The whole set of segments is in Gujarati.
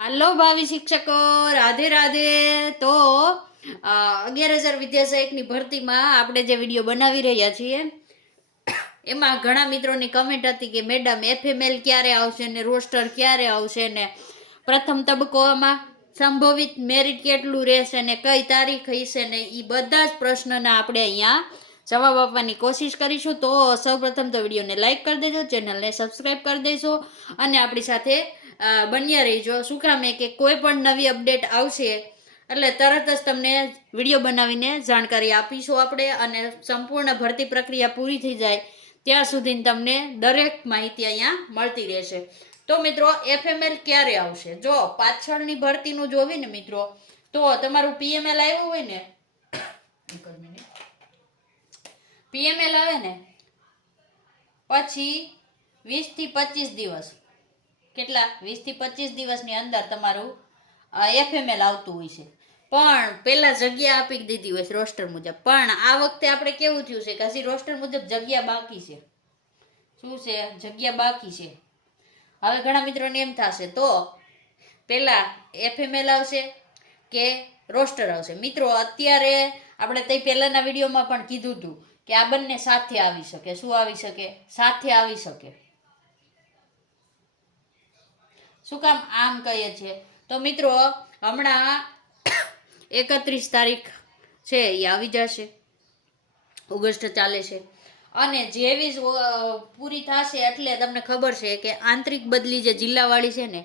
હાલો ભાવિ શિક્ષકો, રાધે રાધે. તો 11,000 વિદ્યાસહાયકની ભરતીમાં આપણે જે વિડીયો બનાવી રહ્યા છીએ એમાં ઘણા મિત્રોની કમેન્ટ હતી કે મેડમ એફએમએલ ક્યારે આવશે ને રોસ્ટર ક્યારે આવશે ને પ્રથમ તબક્કામાં સંભવિત મેરિટ કેટલું રહેશે ને કઈ તારીખ હશે ને એ બધા જ પ્રશ્નના આપણે અહીંયા જવાબ આપવાની કોશિશ કરીશું. તો સૌપ્રથમ તો વિડીયોને લાઇક કરી દેજો, ચેનલને સબસ્ક્રાઈબ કરી દેજો અને આપણી સાથે બન્યા રહીજો. શું કામે કે કોઈ પણ નવી અપડેટ આવશે એટલે તરત જ તમને વિડીયો બનાવીને જાણકારી આપીશું આપણે, અને સંપૂર્ણ ભરતી પ્રક્રિયા પૂરી થઈ જાય ત્યાં સુધી તમને દરેક માહિતી અહીંયા મળતી રહેશે. તો મિત્રો એફએમએલ ક્યારે આવશે? જો પાછળની ભરતીનું જોવી ને મિત્રો, તો તમારું પીએમએલ આવ્યું હોય ને, પીએમએલ આવે ને પછી 20 થી 25 દિવસ, કેટલા 20 થી 25 દિવસની અંદર તમારું એફએમએલ આવતું હોય છે. પણ પહેલા જગ્યા આપી દીધી હોય છે રોસ્ટર મુજબ, પણ આ વખતે આપણે કેવું થયું છે કે હજી રોસ્ટર મુજબ જગ્યા બાકી છે. શું છે? જગ્યા બાકી છે. હવે ઘણા મિત્રોને એમ થશે તો પહેલા એફએમએલ આવશે કે રોસ્ટર આવશે? મિત્રો અત્યારે આપણે તે પહેલાના વિડીયોમાં પણ કીધું હતું કે આ બંને સાથે આવી શકે. શું આવી શકે? સાથે આવી શકે. શું કામ આમ કહીએ છીએ? તો મિત્રો હમણાં 31 તારીખ છે એ આવી જશે, ઓગસ્ટ ચાલે છે, અને જેવી જ પૂરી થશે એટલે તમને ખબર છે કે આંતરિક બદલી જે જિલ્લાવાળી છે ને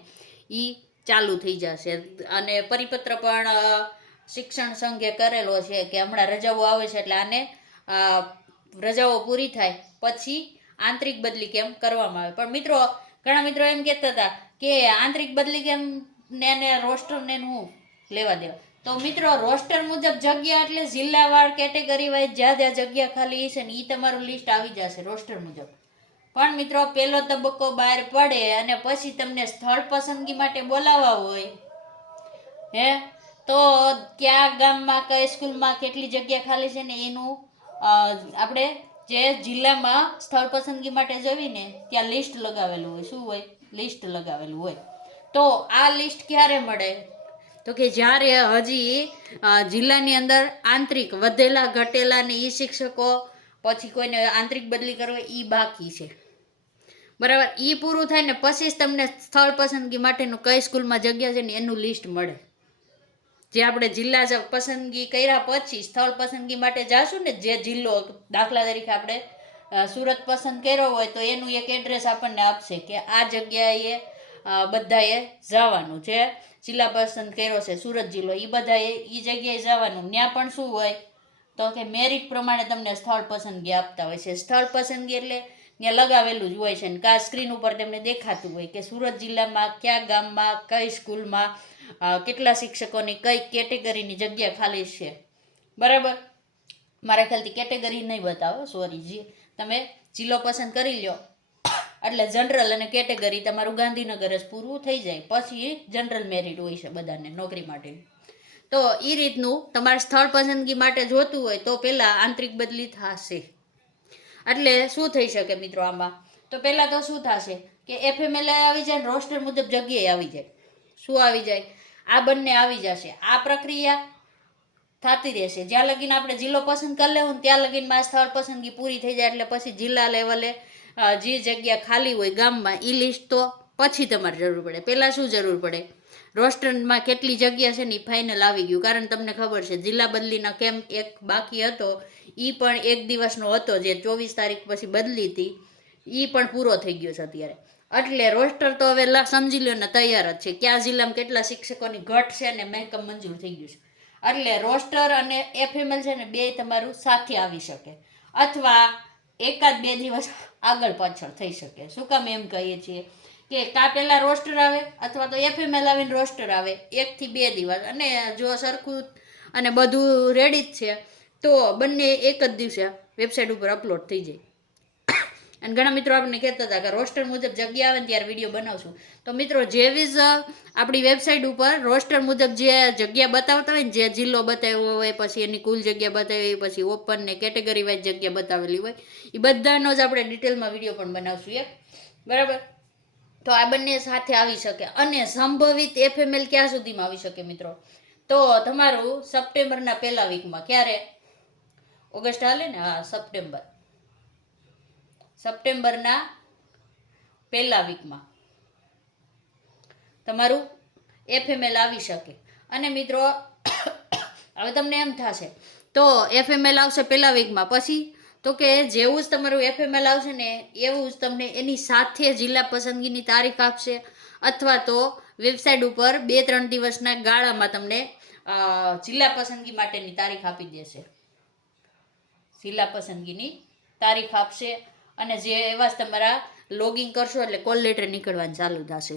એ ચાલુ થઈ જશે. અને પરિપત્ર પણ શિક્ષણ સંઘે કરેલો છે કે હમણાં રજાઓ આવે છે એટલે આને રજાઓ પૂરી થાય પછી આંતરિક બદલી કેમ કરવામાં આવે. પણ મિત્રો ઘણા મિત્રો એમ કહેતા હતા કે આંતરિક બદલી કેમ ને રોસ્ટર ને હું લેવા દેવા. તો મિત્રો રોસ્ટર મુજબ જગ્યા એટલે જિલ્લાવાર કેટેગરી વાઇઝ જ્યાં જ્યાં જગ્યા ખાલી છે ને એ તમારું લિસ્ટ આવી જશે રોસ્ટર મુજબ. પણ મિત્રો પહેલો તબક્કો બહાર પડે અને પછી તમને સ્થળ પસંદગી માટે બોલાવવા હોય તો કયા ગામમાં કઈ સ્કૂલમાં કેટલી જગ્યા ખાલી છે ને એનું આપણે જે જિલ્લામાં સ્થળ પસંદગી માટે જવીને ત્યાં લિસ્ટ લગાવેલું હોય. શું હોય? લિસ્ટ લગાવેલું હોય. તો આ લિસ્ટ ક્યારે મળે? તો કે જ્યારે હજી જિલ્લાની અંદર આંતરિક વધેલા ઘટેલા ને ઈ શિક્ષકો પછી કોઈને આંતરિક બદલી કરવી એ બાકી છે, બરાબર. એ પૂરું થાય ને પછી જ તમને સ્થળ પસંદગી માટેનું કઈ સ્કૂલમાં જગ્યા છે ને એનું લિસ્ટ મળે. જે આપણે જિલ્લા પસંદગી કર્યા પછી સ્થળ પસંદગી માટે જાશું ને, જે જિલ્લો દાખલા તરીકે આપણે સુરત પસંદ કર્યો હોય તો એનું એક એડ્રેસ આપણને આપશે કે આ જગ્યાએ બધાએ જવાનું છે. જિલ્લા પસંદ કર્યો છે સુરત જિલ્લો, એ બધાએ એ જગ્યાએ જવાનું. ત્યાં પણ શું હોય તો કે મેરિટ પ્રમાણે તમને સ્થળ પસંદગી આપતા હોય છે. સ્થળ પસંદગી એટલે ત્યાં લગાવેલું જ હોય છે ને કા સ્ક્રીન ઉપર તમને દેખાતું હોય કે સુરત જિલ્લામાં કયા ગામમાં કઈ સ્કૂલમાં કેટલા શિક્ષકોની કઈ કેટેગરીની જગ્યા ખાલી છે, બરાબર. મારા ખ્યાલથી કેટેગરી નહીં બતાવો, સોરી જી, તમે જિલ્લો પસંદ કરી લો એટલે જનરલ અને કેટેગરી તમારું ગાંધીનગર જ પૂરું થઈ જાય. પછી જનરલ મેરિટ હોય છે બધાને નોકરી માટે. તો એ રીતનું તમારે સ્થળ પસંદગી માટે જોતું હોય તો પહેલાં આંતરિક બદલી થશે. એટલે શું થઈ શકે મિત્રો આમાં? તો પહેલાં તો શું થશે કે એફએમએલ આવી જાય, રોસ્ટર મુજબ જગ્યાએ આવી જાય. શું આવી જાય? આ બંને આવી જશે. આ પ્રક્રિયા થતી રહેશે જ્યાં લગીને આપણે જિલ્લો પસંદ કરી લેવું ને ત્યાં લગીનમાં સ્થળ પસંદગી પૂરી થઈ જાય. એટલે પછી જિલ્લા લેવલે જે જગ્યા ખાલી હોય ગામમાં એ લિસ્ટ તો પછી તમારે જરૂર પડે. પહેલાં શું જરૂર પડે? રોસ્ટરમાં કેટલી જગ્યા છે ને એ ફાઇનલ આવી ગયું. કારણ તમને ખબર છે જિલ્લા બદલીનો કેમ્પ એક બાકી હતો, એ પણ એક દિવસનો હતો જે 24 તારીખ પછી બદલી હતી, એ પણ પૂરો થઈ ગયો છે અત્યારે. એટલે રોસ્ટર તો હવે સમજી લો ને તૈયાર જ છે. કયા જિલ્લામાં કેટલા શિક્ષકોની ઘટ છે ને મહેકમ મંજૂર થઈ ગયું છે. એટલે રોસ્ટર અને એફએમએલ છે ને બે તમારું સાથે આવી શકે અથવા એકાદ બે દિવસ આગળ પાછળ થઈ શકે. શું કામ એમ કહીએ છીએ કે કા પહેલાં રોસ્ટર આવે અથવા તો એફએમએલ આવીને રોસ્ટર આવે 1 થી 2 દિવસ, અને જો સરખું અને બધું રેડી જ છે તો બંને એક જ દિવસે વેબસાઇટ ઉપર અપલોડ થઈ જાય. અને ઘણા મિત્રો આપણને કહેતા હતા કે રોસ્ટર મુજબ જગ્યા આવે ને ત્યારે વિડીયો બનાવશું. તો મિત્રો જેવી જ આપણી વેબસાઇટ ઉપર રોસ્ટર મુજબ જે જગ્યા બતાવતા હોય ને, જે જિલ્લો બતાવ્યો હોય પછી એની કુલ જગ્યા બતાવી હોય પછી ઓપન ને કેટેગરી વાઇઝ જગ્યા બતાવેલી હોય એ બધાનો જ આપણે ડિટેલમાં વિડીયો પણ બનાવશું એક, બરાબર. તો તો આ બંને સાથે આવી શકે. અને સંભવિત એફએમએલ ક્યાં સુધીમાં આવી શકે મિત્રો? તો તમારું સપ્ટેમ્બરના પહેલા વીકમાં. ક્યારે? ઓગસ્ટ હાલે ને? હા, સપ્ટેમ્બરના પહેલા વીકમાં તમારું એફએમએલ આવી શકે. અને મિત્રો હવે તમને એમ થશે તો એફએમએલ આવશે પહેલા વીકમાં, પછી તો કે જેવું જ તમારું એફએમએલ આવશે ને એવું જ તમને એની સાથે જિલ્લા પસંદગીની તારીખ આપશે, અથવા તો વેબસાઇટ ઉપર 2-3 દિવસના ગાળામાં તમને જિલ્લા પસંદગી માટેની તારીખ આપી દેશે. જિલ્લા પસંદગીની તારીખ આપશે. અને જે એવા તમારા લોગિંગ કરશો એટલે કોલ લેટર નીકળવાનું ચાલુ થશે.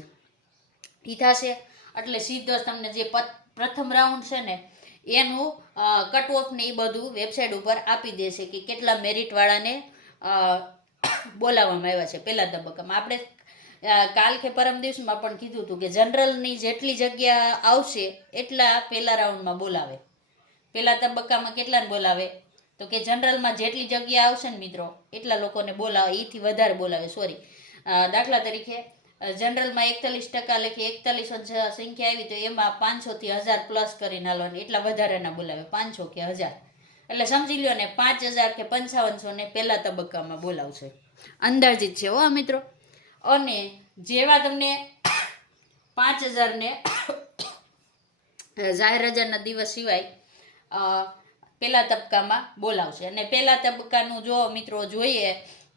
એ થશે એટલે સીધો તમને જે પ્રથમ રાઉન્ડ છે ને એનું કટ ઓફ ને એ બધું વેબસાઇટ ઉપર આપી દેશે કે કેટલા મેરિટવાળાને બોલાવવામાં આવ્યા છે પહેલા તબક્કામાં. આપણે કાલ કે પરમ દિવસમાં પણ કીધું હતું કે જનરલની જેટલી જગ્યા આવશે એટલા પહેલા રાઉન્ડમાં બોલાવે. પહેલા તબક્કામાં કેટલાને બોલાવે? તો કે જનરલમાં જેટલી જગ્યા આવશે ને મિત્રો એટલા લોકોને બોલાવે, એથી વધારે બોલાવે. સોરી, દાખલા તરીકે જનરલમાં 41% લખી 41 સંખ્યા આવી તો એમાં 500 થી 1000 પ્લસ કરીને હાલવાની, એટલા વધારેના બોલાવે, 500 કે 1000. એટલે સમજી લ્યો ને 5000 કે 5500 ને પહેલા તબક્કામાં બોલાવશે. અંદાજિત છે હો મિત્રો. અને જેવા તમને 5000 ને જાહેર રજાના દિવસ સિવાય પહેલા તબક્કામાં બોલાવશે. અને પહેલા તબક્કાનું જો મિત્રો જોઈએ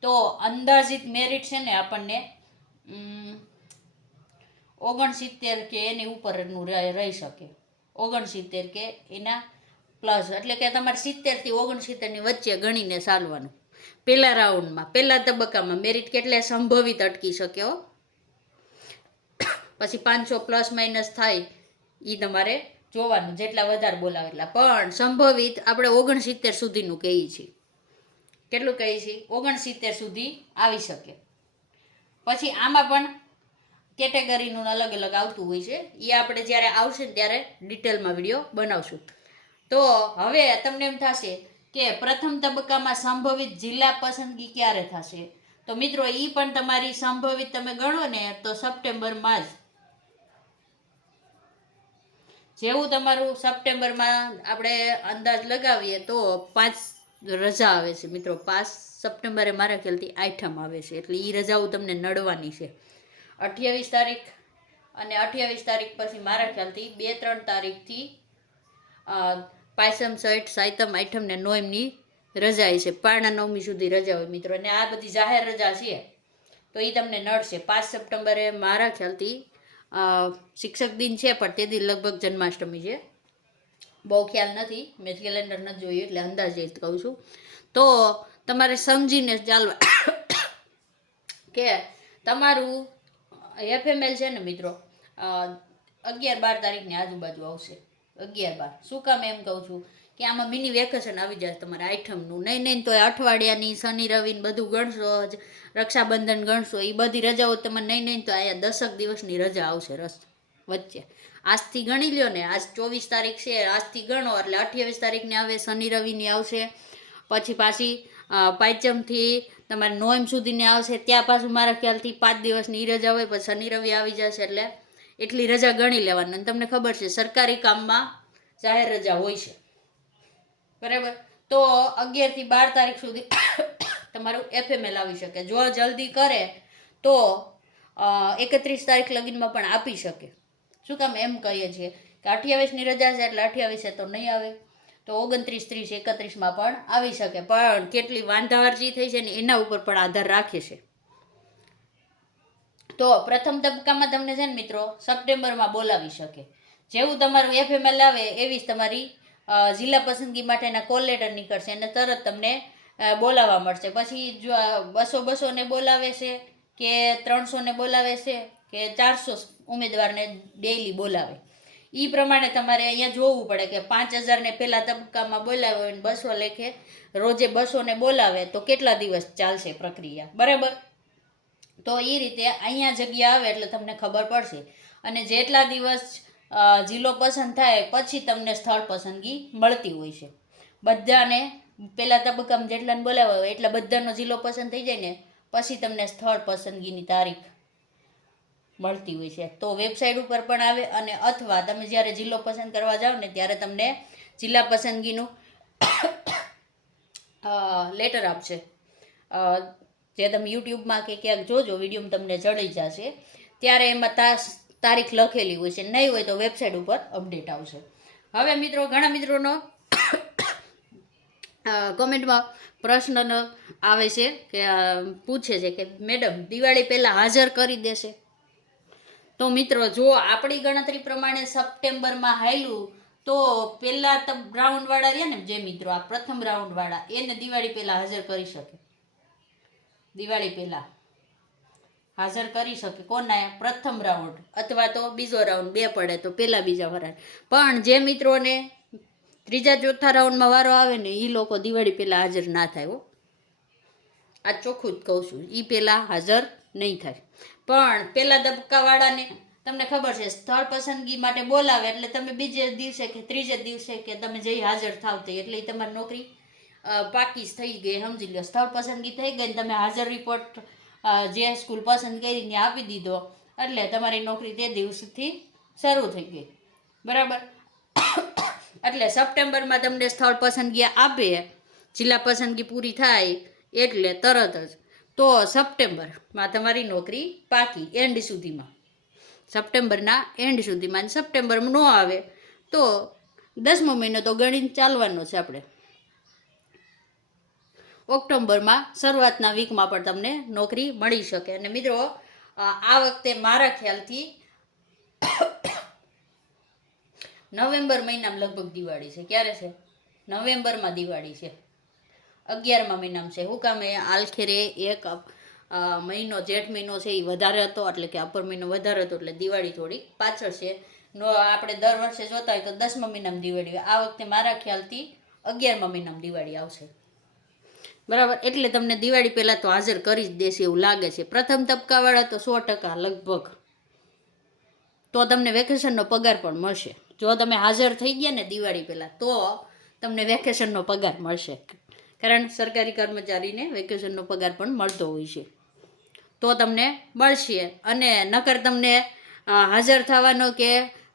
તો અંદાજિત મેરિટ છે ને આપણને 69 કે એની ઉપરનું રહી શકે. 69 કે એના પ્લસ, એટલે કે તમારે 70 થી 69 ની વચ્ચે ગણીને ચાલવાનું. પહેલા રાઉન્ડમાં પહેલા તબક્કામાં મેરિટ કેટલે સંભવિત અટકી શકે હો. પછી 500 પ્લસ માઇનસ થાય એ તમારે જોવાનું, જેટલા વધારે બોલાવે એટલા. પણ સંભવિત આપણે 69 સુધીનું કહીએ છીએ. કેટલું કહીએ છીએ? 69 સુધી આવી શકે. પછી આમાં પણ કેટેગરીનું અલગ અલગ આવતું હોય છે. એ આપણે જ્યારે આવશે ને ત્યારે ડિટેલમાં વિડીયો બનાવશું. તો હવે તમને એમ થશે કે પ્રથમ તબક્કામાં સંભવિત જિલ્લા પસંદગી ક્યારે થશે? તો મિત્રો એ પણ તમારી સંભવિત તમે ગણો ને તો સપ્ટેમ્બરમાં જ. જેવું તમારું સપ્ટેમ્બરમાં આપણે અંદાજ લગાવીએ તો 5 રજા આવે છે મિત્રો. 5 સપ્ટેમ્બરે મારા ખ્યાલથી આઠમ આવે છે, એટલે એ રજાઓ તમને નડવાની છે. 28 તારીખ અને 28 તારીખ પછી મારા ખ્યાલથી 2-3 તારીખથી પાયસમ સહિત સાયતમ આઠમ ને નોમની રજા છે. પારણા નવમી સુધી રજા હોય મિત્રો. અને આ બધી જાહેર રજા છે તો એ તમને નડશે. 5 સપ્ટેમ્બરે મારા ખ્યાલથી શિક્ષક દિન છે, પણ તે દી લગભગ જન્માષ્ટમી છે. બહુ ખ્યાલ નથી, મેં કેલેન્ડર નથી જોયું એટલે અંદાજે જ કહું છું. તો તમારે સમજીને ચાલવા કે તમારું એફએમએલ છે ને મિત્રો 11-12 તારીખની આજુબાજુ આવશે. 11-12. શું કામ એમ કહું છું કે આમાં મિની વેકેશન આવી જાય તમારે આઠમનું. નહીં તો અઠવાડિયાની શનિ રવિને બધું ગણશો, રક્ષાબંધન ગણશો, એ બધી રજાઓ તમને નહીં તો અહીંયા 10 દિવસની રજા આવશે વચ્ચે. આજથી ગણી લ્યો ને, આજ 24 તારીખ છે, આજથી ગણો એટલે 28 તારીખની આવે, શનિ રવિની આવશે. પછી પાછી પાંચમથી તમારે નોમ સુધીની આવશે. ત્યાં પાછું મારા ખ્યાલથી 5 દિવસની રજા હોય, પછી શનિ રવિ આવી જશે એટલે એટલી રજા ગણી લેવાની. અને તમને ખબર છે સરકારી કામમાં જાહેર રજા હોય છે, બરાબર. તો 11 થી 12 તારીખ સુધી તમારું એફએમએલ આવી શકે. જો જલ્દી કરે તો 31 તારીખ લગીનમાં પણ આપી શકે. શું કામ એમ કહીએ છીએ કે 28ની રજા છે એટલે 28 તો નહીં આવે, તો 29, 30, 31માં પણ આવી શકે. પણ કેટલી વાંધાવરજી થઈ છે ને એના ઉપર પણ આધાર રાખે છે. તો પ્રથમ તબક્કામાં તમને છે ને મિત્રો સપ્ટેમ્બરમાં બોલાવી શકે. જેવું તમારું એફએમએલ આવે એવી જ તમારી જિલ્લા પસંદગી માટેના કોલ લેટર નીકળશે અને તરત તમને બોલાવવા મળશે. પછી જો 200 ને બોલાવે છે કે 300 ને બોલાવે છે કે 400 ઉમેદવારને ડેઈલી બોલાવે, એ પ્રમાણે તમારે અહીંયા જોવું પડે કે 5000 ને પહેલા તબક્કામાં બોલાવે હોય 200 લેખે રોજે 200 ને બોલાવે તો કેટલા દિવસ ચાલશે પ્રક્રિયા, બરાબર. તો એ રીતે અહીંયા જગ્યા આવે એટલે તમને ખબર પડશે. અને જેટલા દિવસ જિલ્લો પસંદ થાય પછી તમને સ્થળ પસંદગી મળતી હોય છે. બધાને પહેલા તબક્કામાં જેટલાને બોલાવ્યા હોય એટલા બધાનો જિલ્લો પસંદ થઈ જાય ને પછી તમને સ્થળ પસંદગીની તારીખ મળતી હોય છે. તો વેબસાઇટ ઉપર પણ આવે અને અથવા તમે જ્યારે જિલ્લો પસંદ કરવા જાઓ ને ત્યારે તમને જિલ્લા પસંદગીનું લેટર આપશે, જે તમે યુટ્યુબમાં કે ક્યાંક જોજો, વિડીયોમાં તમને જડી જશે. ત્યારે એમાં તારીખ લખેલી હોય છે, નહીં હોય તો વેબસાઇટ ઉપર અપડેટ આવશે. હવે મિત્રો, ઘણા મિત્રોનો કોમેન્ટમાં પ્રશ્ન આવે છે કે પૂછે છે કે મેડમ દિવાળી પહેલાં હાજર કરી દેશે? તો મિત્રો, જો આપણી ગણતરી પ્રમાણે સપ્ટેમ્બરમાં હાલ્યું તો પહેલાં રાઉન્ડવાળા રહ્યા ને, જે મિત્રો આ પ્રથમ રાઉન્ડવાળા, એને દિવાળી પહેલાં હાજર કરી શકે. દિવાળી પહેલાં હાજર કરી શકે કોને? પ્રથમ રાઉન્ડ અથવા તો બીજો રાઉન્ડ, બે પડે તો પહેલા બીજા વરાળ. પણ જે મિત્રોને ત્રીજા ચોથા રાઉન્ડમાં વારો આવે ને, એ લોકો દિવાળી પહેલાં હાજર ના થાય હો. આ ચોખ્ખું જ કહું છું, એ પહેલાં હાજર નહીં થાય. પણ પહેલા ધબકાવાળાને તમને ખબર છે, સ્થળ પસંદગી માટે બોલાવે એટલે તમે બીજે દિવસે કે ત્રીજે દિવસે કે તમે જઈ હાજર થાવ તે, એટલે તમારી નોકરી પાકી થઈ ગઈ, સમજી લો. સ્થળ પસંદગી થઈ ગઈ ને તમે હાજર રિપોર્ટ જે સ્કૂલ પસંદ કરીને આપી દીધો, એટલે તમારી નોકરી તે દિવસથી શરૂ થઈ ગઈ, બરાબર. એટલે સપ્ટેમ્બરમાં તમને સ્થળ પસંદગી આપે, જિલ્લા પસંદગી પૂરી થાય એટલે તરત જ, તો સપ્ટેમ્બરમાં તમારી નોકરી પાકી, એન્ડ સુધીમાં, સપ્ટેમ્બરના એન્ડ સુધીમાં. સપ્ટેમ્બરમાં ન આવે તો 10મો મહિનો તો ગણીને ચાલવાનો છે આપણે. ઓક્ટોબરમાં શરૂઆતના વીકમાં પણ તમને નોકરી મળી શકે. અને મિત્રો, આ વખતે મારા ખ્યાલથી નવેમ્બર મહિનામાં લગભગ દિવાળી છે. ક્યારે છે? નવેમ્બરમાં દિવાળી છે, 11મા મહિનામાં છે. શું કામ? આલખેરે એક મહિનો, જેઠ મહિનો છે, એ વધારે હતો, એટલે કે અપર મહિનો વધારે હતો, એટલે દિવાળી થોડી પાછળ છે. આપણે દર વર્ષે જોતા હોય તો 10મા મહિનામાં દિવાળી હોય. આ વખતે મારા ખ્યાલથી 11મા મહિનામાં દિવાળી આવશે, બરાબર. એટલે તમને દિવાળી પહેલાં તો હાજર કરી જ દેશે એવું લાગે છે. પ્રથમ તબક્કાવાળા તો 100% લગભગ, તો તમને વેકેશનનો પગાર પણ મળશે. જો તમે હાજર થઈ ગયા ને દિવાળી પહેલાં, તો તમને વેકેશનનો પગાર મળશે. કારણ સરકારી કર્મચારીને વેકેશનનો પગાર પણ મળતો હોય છે, તો તમને મળશે. અને નકર તમને હાજર થવાનો કે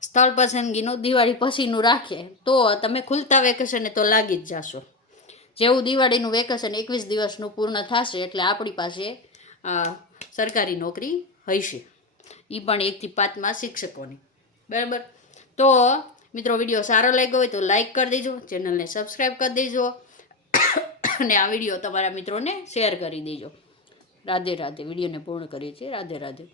સ્થળ પસંદગીનું દિવાળી પછીનું રાખે તો તમે ખુલતા વેકેશને તો લાગી જ જશો. જેવું દિવાળીનું વેકેશન 21 દિવસનું પૂર્ણ થશે એટલે આપણી પાસે સરકારી નોકરી હશે, એ પણ 1 થી 5માં શિક્ષકોની, બરાબર. તો મિત્રો, વિડીયો સારો લાગ્યો હોય તો લાઈક કરી દેજો, ચેનલને સબસ્ક્રાઈબ કરી દેજો અને આ વિડીયો તમારા મિત્રોને શેર કરી દેજો. રાધે રાધે. વિડીયોને પૂર્ણ કરીએ છીએ. રાધે રાધે.